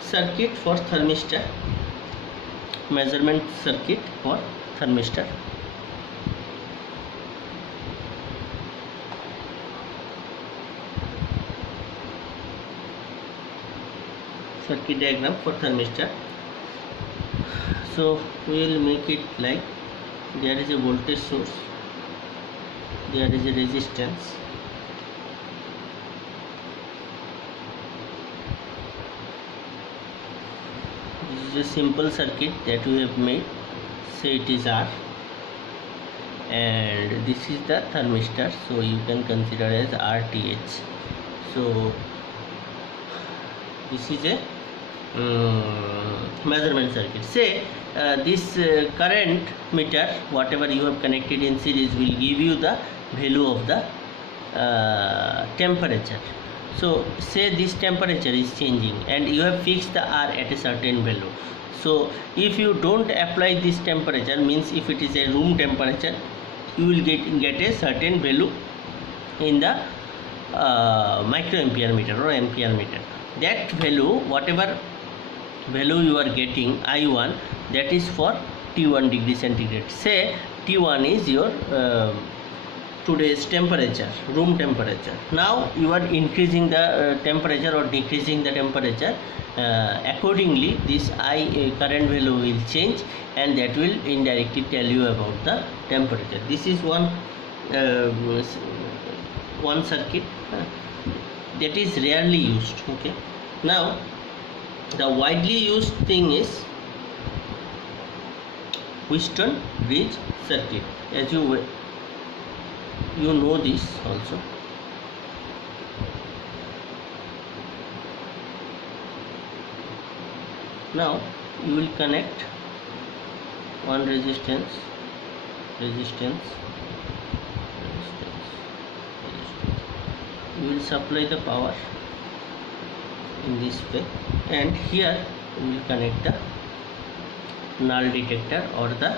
circuit for thermistor, measurement circuit for thermistor. Circuit diagram for thermistor. So we will make it like there is a voltage source, there is a resistance, this is a simple circuit that we have made, say it is R, and this is the thermistor, so you can consider as RTH. So this is a measurement circuit. Say this current meter, whatever you have connected in series, will give you the value of the temperature. So say this temperature is changing and you have fixed the R at a certain value. So if you don't apply this temperature, means if it is a room temperature, you will get a certain value in the microampere meter or ampere meter. That value, whatever value you are getting, I1, that is for T1 degree centigrade. Say T1 is your today's temperature, room temperature. Now you are increasing the temperature or decreasing the temperature, accordingly this current value will change, and that will indirectly tell you about the temperature. This is one circuit that is rarely used. Okay, now the widely used thing is Wheatstone bridge circuit. As you know this also. Now you will connect one resistance, you will supply the power in this way, and here we will connect the null detector or the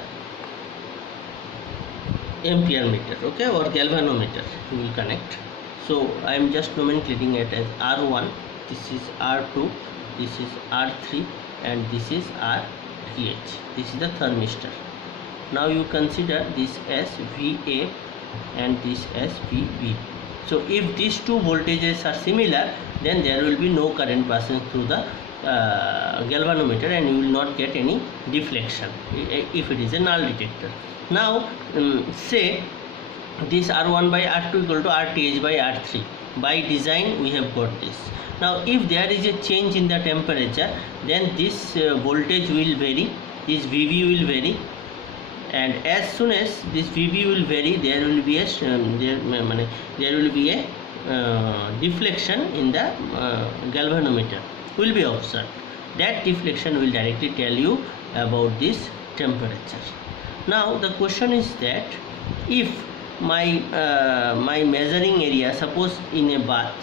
ampere meter, okay, or galvanometer you will connect. So I am just nomenclating it as R1, this is R2, this is R3, and this is RTH. This is the thermistor. Now you consider this as VA and this as VB. So if these two voltages are similar, then there will be no current passing through the galvanometer, and you will not get any deflection if it is a null detector. Now say this R1 by R2 equal to RTH by R3. By design we have got this. Now if there is a change in the temperature, then this voltage will vary, this VB will vary, and as soon as this VB will vary, there will be a deflection in the galvanometer will be observed. That deflection will directly tell you about this temperature. Now the question is that if my measuring area, suppose in a bath,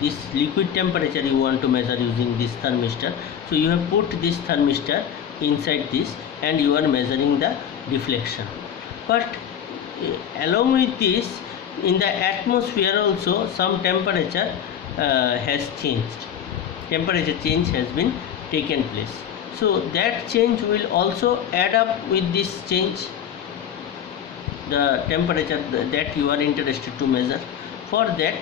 this liquid temperature you want to measure using this thermistor, so you have put this thermistor inside this and you are measuring the deflection. But along with this, in the atmosphere also some temperature has changed, temperature change has been taken place. So that change will also add up with this change, the temperature that you are interested to measure. For that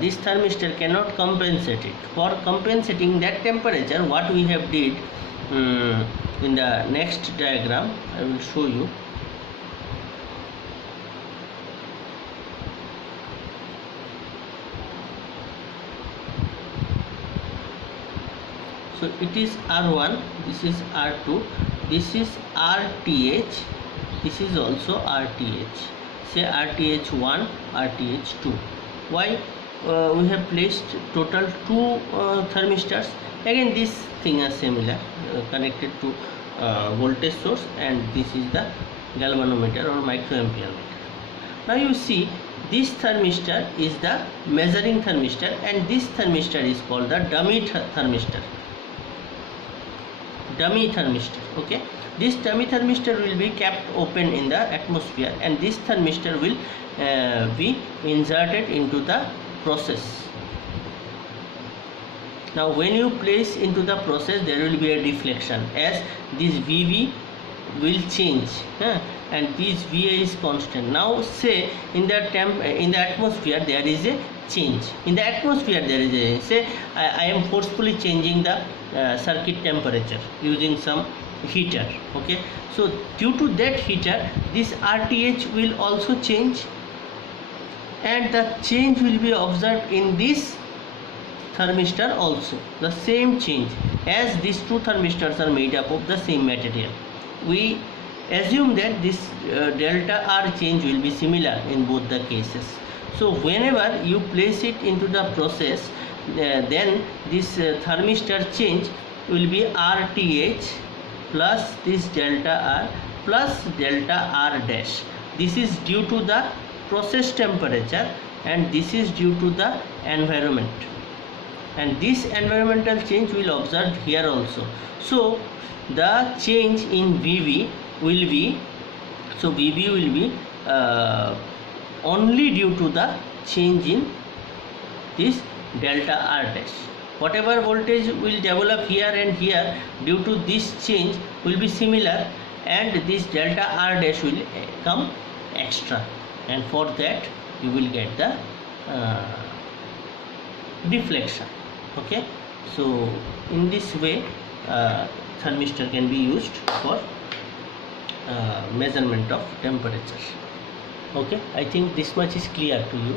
this thermistor cannot compensate it. For compensating that temperature, what we have did in the next diagram, I will show you. So it is R1, this is R2, this is RTH, this is also RTH. Say RTH1, RTH2. Why we have placed total two thermistors? Again this thing is similar, connected to voltage source, and this is the galvanometer or microampere meter. Now you see, this thermistor is the measuring thermistor, and this thermistor is called the dummy thermistor. Okay, this dummy thermistor will be kept open in the atmosphere, and this thermistor will be inserted into the process. Now when you place into the process, there will be a deflection as this VV will change, and this VA is constant. Now say in the atmosphere there is a change. In the atmosphere there is a, say I am forcefully changing the circuit temperature using some heater. Okay, so due to that heater, this RTH will also change, and the change will be observed in this thermistor also, the same change, as these two thermistors are made up of the same material. We assume that this delta R change will be similar in both the cases. So whenever you place it into the process, then this thermistor change will be RTH plus this delta R plus delta R dash. This is due to the process temperature, and this is due to the environment, and this environmental change will observe here also. So the change in VV will be, so VV will be only due to the change in this delta R dash. Whatever voltage will develop here and here due to this change will be similar, and this delta R dash will come extra, and for that you will get the deflection. Okay, so in this way thermistor can be used for measurement of temperature. Okay, I think this much is clear to you.